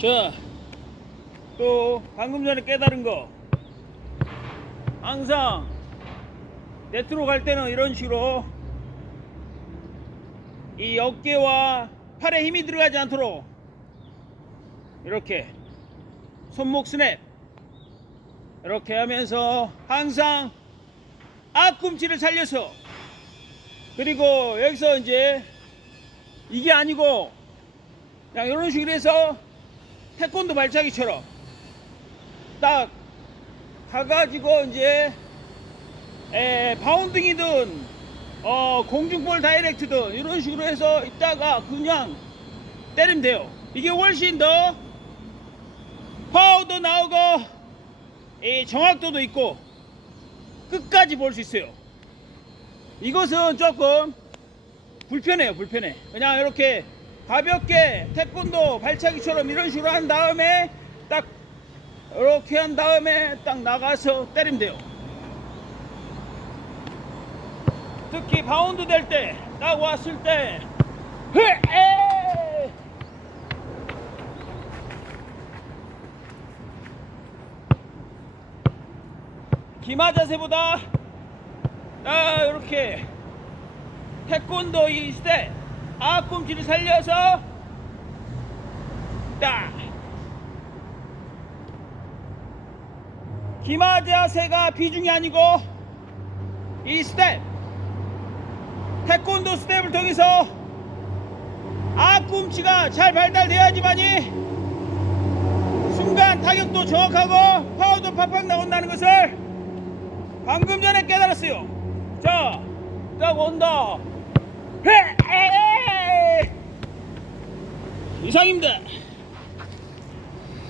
자, 또 방금 전에 깨달은 거. 항상 네트로 갈 때는 이런 식으로 이 어깨와 팔에 힘이 들어가지 않도록 이렇게 손목 스냅 이렇게 하면서 항상 앞꿈치를 살려서 그리고 여기서 이제 이게 아니고 그냥 이런 식으로 해서 태권도 발차기처럼 딱 가가지고 이제 에, 바운딩이든 어, 공중볼 다이렉트든 이런 식으로 해서 있다가 그냥 때리면 돼요. 이게 훨씬 더 파워도 나오고 이 정확도도 있고 끝까지 볼 수 있어요. 이것은 조금 불편해요, 불편해. 그냥 이렇게 가볍게 태권도 발차기처럼 이런 식으로 한 다음에 딱 이렇게 한 다음에 딱 나가서 때리면 돼요. 특히 바운드 될 때 딱 왔을 때! 기마 자세보다 딱 이렇게 태권도 이때 앞꿈치를 살려서 딱 기마 자세가 비중이 아니고 이 스텝 태권도 스텝을 통해서 앞꿈치가 잘 발달돼야지만이 순간 타격도 정확하고 파워도 팍팍 나온다는 것을 방금 전에 깨달았어요. 자, 딱 온다. 헤! 이상입니다.